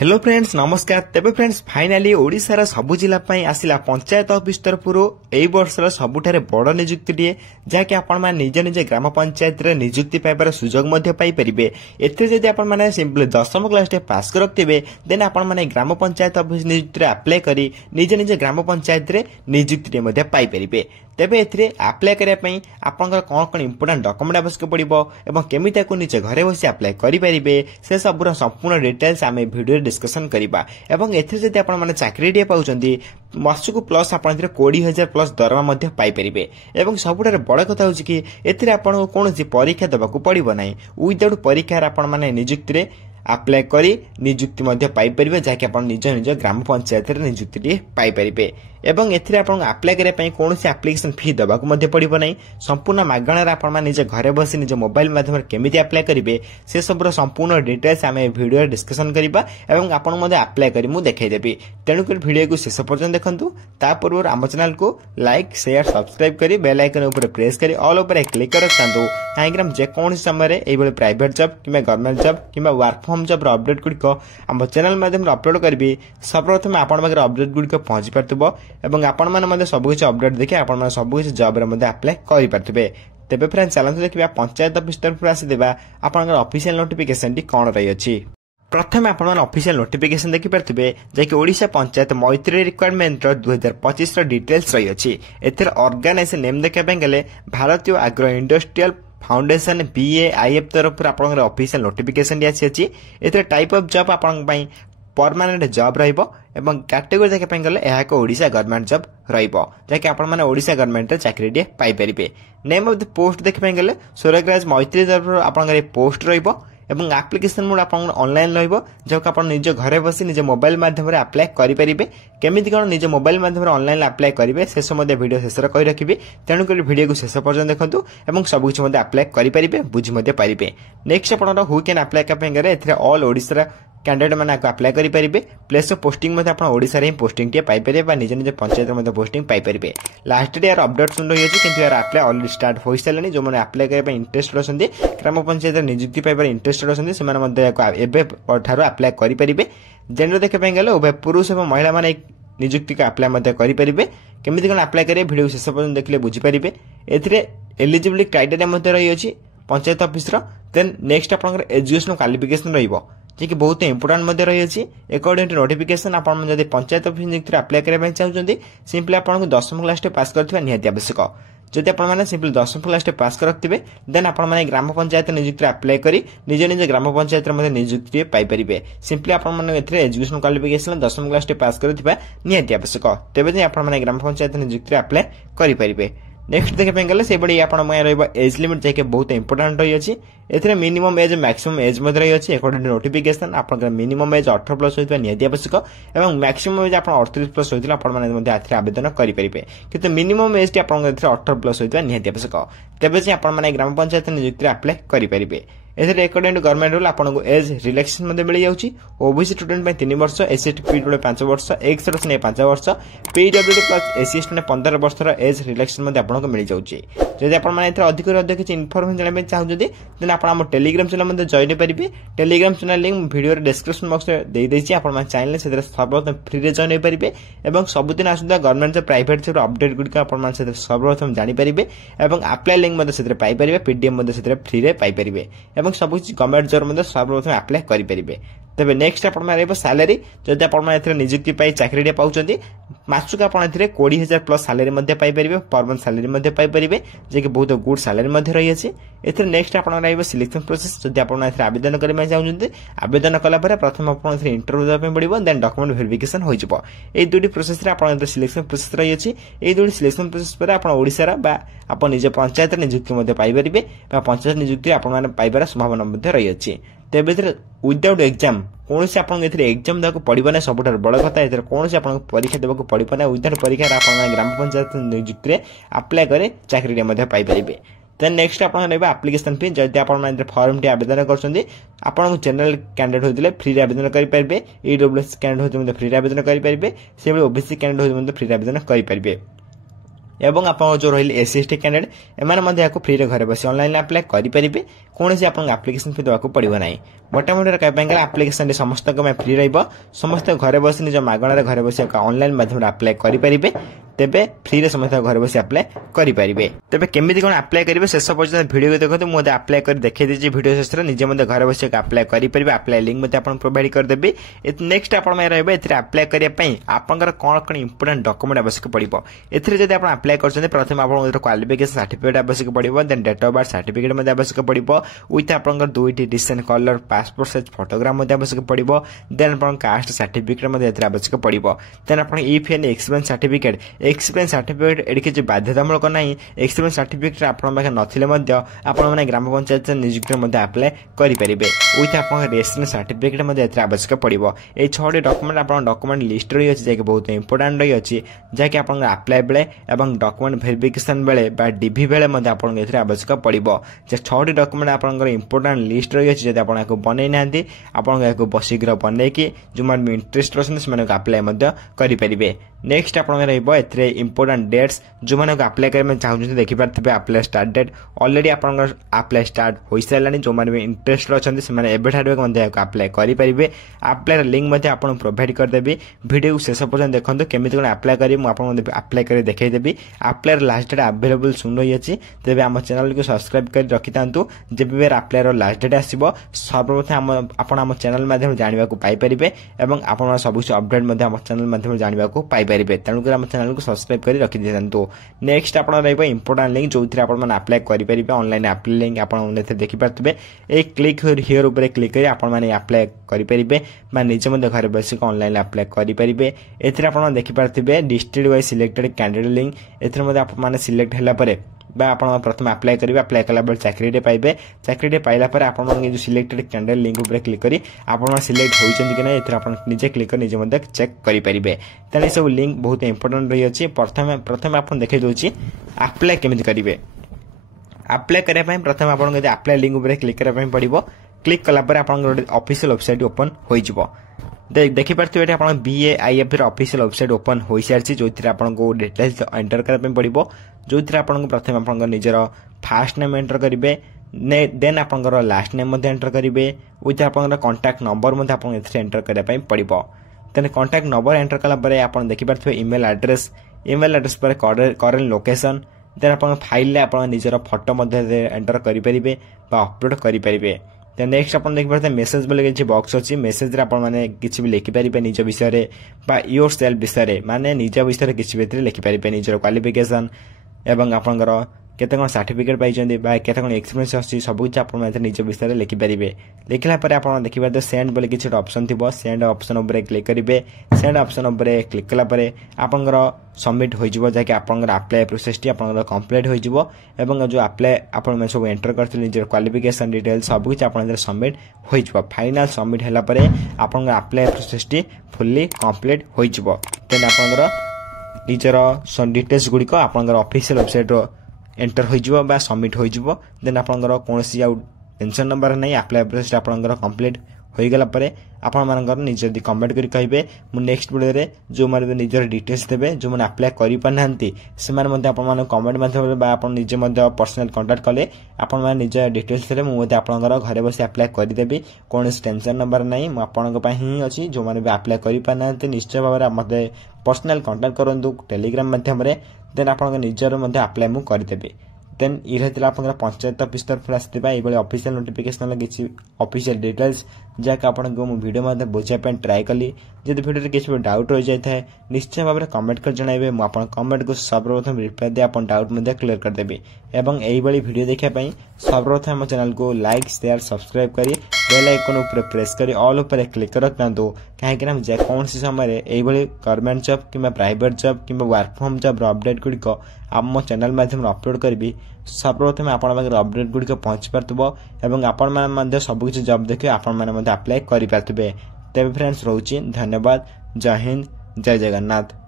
Hello friends नमस्कार। तेबे friends finally ओडिशार सबु जिला आसिला पंचायत ऑफिस तरफर एई वर्षर सबुठारे बड़ नियुक्तिटिए जहाँकि आपण माने निज निज ग्राम पंचायत रे नियुक्ति पाइबार सुजोग मध्ये पाई परिबे। एथे जदि आपण माने सिंपली 10th क्लास पास कर रखिबे देन आपण माने ग्राम पंचायत ऑफिस नियुक्ति रे अप्लाई करी निज निज ग्राम पंचायत रे नियुक्ति मध्ये पाई परिबे। तेबे एथिरे अप्लाई करिया पई आपनकर कोन कोन इंपोर्टेंट डॉक्यूमेंट आवश्यक पड़िबो एवं केमिति को निज घरे बसी अप्लाई करि परिबे से सबुरा संपूर्ण डिटेल्स आमे वीडियो डिस्कशन करिबा। एवं एथिरे जदि आपण माने चाकरीटिए पाउचंदी मासुकु प्लस आपण एथिरे 20,000 प्लस दरमा मध्ये पाई परिबे। एवं सबुठारे बड़ कथा होछि कि एथिरे आपण कोनोसी परीक्षा देबाकू पड़िबो नाही। विदाउट परीक्षा आपण माने नियुक्ति रे अप्लाई करी नियुक्ति मध्ये पाई परिबे जाके आपण निज निज ग्राम पंचायत रे नियुक्ति पाई परिबे। एवं एथिरे आपण अप्लाई करे पई कोनोसी एप्लिकेशन फी देबाकू मध्ये पड़िबो नाही। संपूर्ण मागणा रे आपण निज घरे बसी निज मोबाइल माध्यम रे केमिति अप्लाई करिवे से सबरो संपूर्ण डिटेल्स आमे वीडियो डिस्कशन करिबा एवं आपण मध्ये अप्लाई करी मु देखाई देबी। तेनु कर वीडियो को शेष पर्यंत देखंतु। ता पूर्व हम चैनल को लाइक शेयर सब्सक्राइब करी बेल आइकन ऊपर प्रेस करी ऑल ऊपर क्लिक कर रखंतु काहेकि हम जे कोन समय रे एई बेले प्राइवेट जॉब किबा गवर्नमेंट जॉब किबा वर्क फ्रॉम जॉब रो अपडेट गुडको हम चैनल माध्यम रे अपलोड करबी सर्वप्रथम आपण बागे अपडेट गुडको पहुंच परतबो एवं आपण माने मध्ये सब कुछ अपडेट देखि आपण माने सब कुछ जॉब रे मध्ये अप्लाई करि परतबे। तेबे फ्रेंड्स चलंतु देखिबा पंचायत ऑफिस तरफ आसी देबा आपनकर ऑफिशियल नोटिफिकेशन टी कोन रही अछि। प्रथम आपण माने ऑफिशियल नोटिफिकेशन देखि परतबे जे कि ओडिशा पंचायत मैत्री रिक्वायरमेंट रो 2025 रो डिटेल्स रही अछि। एथर ऑर्गेनाइजेशन नेम देखै पे गेले भारतीय एग्रो इंडस्ट्रियल फाउंडेशन BAIF तरफ आपन ऑफिशियल नोटिफिकेशन दिया अछि। एथर टाइप ऑफ जॉब आपन पई परमानेंट जॉब रहिबो एवं कैटेगरी देखै पे गेले एहा को ओडिशा गवर्नमेंट जॉब रहिबो जाके आपण माने ओडिशा गवर्नमेंट रे चाकरी दे पाई परिबे। नेम ऑफ द पोस्ट देखै पे गेले स्वर्गराज मैत्री तरफ आपन पोस्ट रहिबो एवं एप्लिकेशन मोड आपन ऑनलाइन रहिबो जो आपण निज घरे बसी निज मोबाइल माध्यम रे अप्लाई करि परिबे। केमिति कोन निज मोबाइल माध्यम रे ऑनलाइन अप्लाई करिवे से समय वीडियो शेष रे कहि रखिबे। तेनु कर वीडियो को शेष पर्यंत देखंतु एवं सब किछ मध्ये अप्लाई करि परिबे बुझि मध्ये परिबे। नेक्स्ट आपण हु कैन अप्लाई का पेंगरे एथरे ऑल ओडिसा कैंडिडेट माने अप्लाई करि परिबे। प्लेस ऑफ पोस्टिंग मध्ये आपण ओडिसा रे पोस्टिंग टे पाई परिबे बा निज निज पंचायत मध्ये पोस्टिंग पाई परिबे। लास्ट डे यार अपडेट सुन रही अछि किंतु यार अप्लाई ऑलरेडी स्टार्ट होई सालनी जो माने अप्लाई करे पे इंटरेस्ट रसंदी ग्राम पंचायत रे नियुक्ति पाई पर इंटरेस्ट रसंदी से माने मध्ये एबे ठारो अप्लाई करि परिबे। जेंडर देखे पे गेले उभय पुरुष एवं महिला माने नियुक्ति का अप्लाई मध्ये करि परिबे। केमिति कोन अप्लाई करे वीडियो शेष पर्यंत देखले बुझि परिबे। एथिरे एलिजिबिलिटी क्राइटेरिया मध्ये रही अछि पंचायत ऑफिस रो। देन नेक्स्ट आपन एजुकेशन क्वालिफिकेशन रहिबो जे कि बहुत इंपोर्टेंट मध्ये रही अछि। अकॉर्डिंग टू नोटिफिकेशन आपण जदि पंचायत ऑफिस नियुक्ति अप्लाई करे पय चाहउछंती सिंपली आपण को 10th क्लास पास करथिबा निहाती आवश्यक। जदि आपण माने सिंपली 10th क्लास पास कर रखथिबे देन आपण माने ग्राम पंचायत नियुक्ति अप्लाई करी निज निज ग्राम पंचायत रे मध्ये नियुक्ति पाई परिबे। सिंपली आपण माने एथरे education qualification 10th class pass करथिबा निहाती आवश्यक तेबे जे आपण माने ग्राम पंचायत नियुक्ति अप्लाई करि परिबे। नेक्स्ट देखे पे गेले से बडी आपण माय रहबो एज लिमिट जेके बहुत इंपोर्टेंट रही अछि। एथरे मिनिमम एज मैक्सिमम एज मध्ये रही अछि। अकॉर्डिंग टू नोटिफिकेशन आपण मिनिमम एज 18 प्लस होइतबा निहाती आवश्यक एवं मैक्सिमम एज आपण 38 प्लस होइतला आपण माने मध्ये आथरे आवेदन करि परिबे किंतु मिनिमम एज टी आपण एथरे 18 प्लस होइतबा निहाती आवश्यक तेबे जे आपण माने ग्राम पंचायत नियुक्ति अप्लाई करि परिबे। एथरे अकॉर्डिंग टू गवर्नमेंट रूल आपण को एज रिलैक्सेशन मध्ये मिल जाउची। ओबीसी स्टूडेंट पे 3 वर्ष एससी पीडब्ल्यू 5 वर्ष एक्स ने 5 वर्ष पीडब्ल्यू प्लस एससी ने 15 वर्ष रो एज रिलैक्सेशन मध्ये आपण को मिल जाउची। जदि आपण माने एथरे अधिक अधिक किछ इन्फॉर्मेशन जाने पे चाहउजदी देन आपण हम टेलीग्राम चैनल मध्ये जॉइन परिबे। टेलीग्राम चैनल लिंक वीडियो रे डिस्क्रिप्शन बॉक्स रे देई दैछि। आपण माने चैनल से सर्वप्रथम फ्री रे जॉइन परिबे एवं सबुदिन आसुदा गवर्नमेंट से प्राइवेट से अपडेट गुड का आपण माने से सर्वप्रथम जानि परिबे एवं अप्लाई लिंक मध्ये से पाई परिबे पीडीएफ मध्ये से फ्री रे पाई परिबे एवं सब कुछ गवर्नमेंट जॉब मध्ये सर्वप्रथम अप्लाई करि परिबे। तेबे नेक्स्ट आपण माने सैलरी जदि आपण माने एथरे नियुक्ति पाई चाकरी रे पाउचंदी मासुक आपण एथरे 20,000 प्लस सैलरी मध्ये पाई परिबे पर मंथ सैलरी मध्ये पाई परिबे जे कि बहुत गुड सैलरी मध्ये रही अछि। एथरे नेक्स्ट आपण रहइबो सिलेक्शन प्रोसेस जदि आपण एथरे आवेदन करे मै चाहउचंदी आवेदन कला परे प्रथम आपण एथरे इंटरव्यू दबे पड़िबो देन डॉक्यूमेंट वेरिफिकेशन होई जबो। ए दुटी प्रोसेस रे आपण एथरे सिलेक्शन प्रोसेस रही अछि। ए दुटी सिलेक्शन प्रोसेस पर आपण ओडिसा रा बा आपण निज पंचायत नियुक्ति मध्ये पाई परिबे बा पंचायत नियुक्ति आपण माने पाइबार संभावना मध्ये रही अछि। तेबे विदाउट एग्जाम कौन से आपन एथरे एग्जाम देको पड़िबो ना सबुठार बड़ कथा एथरे कौन से आपन परीक्षा देबको पड़िबो ना विदाउट परीक्षा आपन ग्राम पंचायत नियुक्ति रे अप्लाई करे चाकरी रे मध्ये पाई परिबे। देन नेक्स्ट आपन रहबा एप्लिकेशन फी जदि आपन माने फॉर्म टी आवेदन करछंदी आपन जनरल कैंडिडेट होतिले फ्री रे आवेदन करि परिबे। ईडब्ल्यूएस कैंडिडेट होतिले फ्री रे आवेदन करि परिबे। सेबे ओबीसी कैंडिडेट होतिले फ्री रे आवेदन करि परिबे। एवं आप जो रही एससी कैंडिडेट एम फ्री घरे बस ऑनलाइन अप्लाई करेंगे कौन से आपको एप्लिकेशन फी देवाक पड़ो ना मोटामोटी कहपाई एप्लिकेशन समस्त फ्री रमस्त घरे बस निज मागणार घरे बस ऑनलाइन माध्यम अप्लाई करेंगे तेबे फ्री समस्त घर बस अप्लाई करेंगे तेबे केमिति कोन अप्लाई करेंगे शेष पर्यटन वीडियो देखते मुझे अप्लाई कर देखा दीजिए वीडियो शेष में निजे घर बस अप्लाई करेंगे अप्लाई लिंक मत प्रोवाइड करदेवी नेक्स्ट आप अप्लाई करने आपंकर कौन कौन इंपोर्टेंट डॉक्यूमेंट आवश्यक पड़ो एथिरे आप अप्लाई कर प्रथम आप क्वालिफिकेशन सर्टिफिकेट आवश्यक पड़ो then date of birth certificate आवश्यक पड़ो विथ आपंकर 2टी decent colour passport size photograph आवश्यक पड़ो देन आप कास्ट सर्टिफिकेट आवश्यक पड़ो देन आप इफ एनी एक्सपीरियंस सर्टिफिकेट ये किसी बाध्यतामूलक ना एक्सपीरियंस सर्टिफिकेट आपके नथिले आपने ग्राम पंचायत नियुक्ति अप्लाई करेंगे विथ आप रेसिडेंस सर्टिफिकेट आवश्यक पड़ो ये 6टी डॉक्यूमेंट आप डॉक्यूमेंट लिस्ट रही है बहुत इंपोर्टेंट रही है जहाँकि आप अप्लाई बेले और डॉक्यूमेंट वेरिफिकेशन बेले डीवी बेले आवश्यक पड़ो 6टी डॉक्यूमेंट आप इंपोर्टेंट लिस्ट रही है जब आपको बनई ना आपको शीघ्र बनईकि जो मैंने इंटरेस्ट अच्छे अप्लाई करेंगे नेक्स्ट आप इंपोर्टेंट डेट्स जो मैंने अप्लाई करने चाहते देखिपारे अप्लाई स्टार्ट डेट ऑलरेडी आप अप्लाई स्टार्ट हो सारा जो मैंने भी इंटरेस्ट अच्छे अप्लाई करेंगे अप्लाई लिंक आप प्रोवाइड करदेवी वीडियो शेष पर्यटन देखते केमी कौन अप्लाई करेंगे मुझे अप्लाई कर देखदेवी अप्लाई लास्ट डेट अवेलेबल सुन रही है तेज आम चैनल को सब्सक्राइब कर रखी था जब भी अप्लाई लास्ट डेट आसो सर्वप्रथम आप चैनल माध्यम जानवा पाइपर और आप सब अपडेट चैनल माध्यम जानवा पाइपर तेणुक आम चैनल को सब्सक्राइब कर रखी था नेक्स्ट आप इंपोर्टेंट लिंक जो थी अप्लाई करेंगे ऑनलाइन अप्लाई लिंक आप देखिपारे एक क्लिक हियर उपर क्लिक कर अप्लाई करेंगे निजे घर बस ऑनलाइन अप्लाई करेंगे एथिरे देखिपारे district wise selected candidate link एथिरे सिलेक्ट होगापर आप प्रथम अप्लाई करेंगे अप्लाई कला चाकरी पाइबे चाकरी पाइला आप सिलेक्टेड कैंडिडेट लिंक उपर क्लिक करी आप सिलेक्ट होती कि ना निजे क्लिक कर निजे चेक करेंगे तेणु सब लिंक बहुत इंपोर्टेंट रही है प्रथम आप देखे दूसरी अप्लाई केमी करेंगे अप्लाई करने प्रथम आप अप्लाई लिंक उपर क्लिक करने पड़ो क्लिक कलापर आप ऑफिशियल वेबसाइट ओपन हो देखिपारे आप BAIF ऑफिशियल वेबसाइट ओपन हो सारी जो आपको डिटेल्स एंटर करने पड़ो जो आपको प्रथम आप निजर फास्ट नेम एंटर करेंगे देन आपंकर लास्ट नेम एंटर करेंगे विथ आप कॉन्टैक्ट नंबर आप एंटर करने पड़ो तेने कॉन्टैक्ट नंबर एंटर कलापर आप देखिपारे ईमेल एड्रेस पर करेंट लोकेशन देन आप फाइल आप निजर फोटो एंटर करेंगे अपलोड करेंगे नेक्स्ट आप देखिए मेसेज बोले किसी बॉक्स अच्छी मेसेज किसी भी लिखिपारे निज विषय योर सेल्फ विषय माने निज विषय किसी भी लिखिपारे निजर क्वालिफिकेशन एवं आपंकर केते कौन सर्टिफिकेट पाई केते कौन एक्सपीरियंस अच्छी सबकिछ आप निज विषय लिखिपारे लिखला आप देखिए सेंड बोले किसी ऑप्शन थी सेंड ऑप्शन उपर क्लिक करेंगे सेंड ऑप्शन उपर क्लिक कलापर आपंकर सबमिट हो जहाँकि आपंकर अप्लाई प्रोसेस टी कंप्लीट हो जो अप्लाई आप सब एंटर करते निजर क्वालिफिकेशन डिटेल्स सबकिछ आप सबमिट हो फाइनल सबमिट होगापर आप apply process T fully complete हो देन आप निजर डिटेल्स गुड़िक आप ऑफिशियल वेबसाइट एंटर हो सबमिट हो देन आपंकर कौन टेंशन नंबर नहीं अप्लाई प्रोसेस आपंकर कंप्लीट हो गलापर आपर निज कमेंट कर कहे मुझे नेक्स्ट वीडियो जो मैंने निजर डिटेल्स देवे जो मैंने अप्लाई कर पाना कमेंट माध्यम आप निजे पर्सनल कांटेक्ट कले आप निज डिटेल्स देते मुझे आपंकर घरे बस अप्लाई करदेवी कौन टेंशन नंबर नहीं मुझे ही अच्छी जो मैंने भी अप्लाई कर पाना निश्चय भाव में मत पर्सनल कांटेक्ट करूँ टेलीग्राम माध्यम देन आप निजर अप्लाई मुझे करदेवी देन ये आप पंचायत ऑफिस तरफ आसवा ऑफिशियल नोटिफिकेशन किसी ऑफिशियल डिटेल्स जहाँकि आपको मुझे वीडियो बुझापी ट्राए कली जब वीडियो किसी भी डाउट रही जाए निश्चय भाव में कमेंट कर जनइबे मुझे कमेंट को सर्वप्रथम रिप्लाई दे आप डाउट क्लियर करदेवी एवं यही वीडियो देखापी सर्वप्रथम आम चैनल को लाइक शेयर सब्सक्राइब करी बेल आइकन उपर प्रेस करी ऑल उपर क्लिक कर रखना कहीं कौन समय यही गवर्नमेंट जॉब कि प्राइवेट जॉब कि वर्क फ्रॉम जॉब अपडेट गुड़िक आम चैनल माध्यम अपलोड करी सर्वप्रथम आप अपडेट गुड़िक पहुंची पार्थिव एवं आपण सबकि जॉब देखिए आपण अप्लाई करें तेज फ्रेंड्स रोचे धन्यवाद जय हिंद जय जगन्नाथ।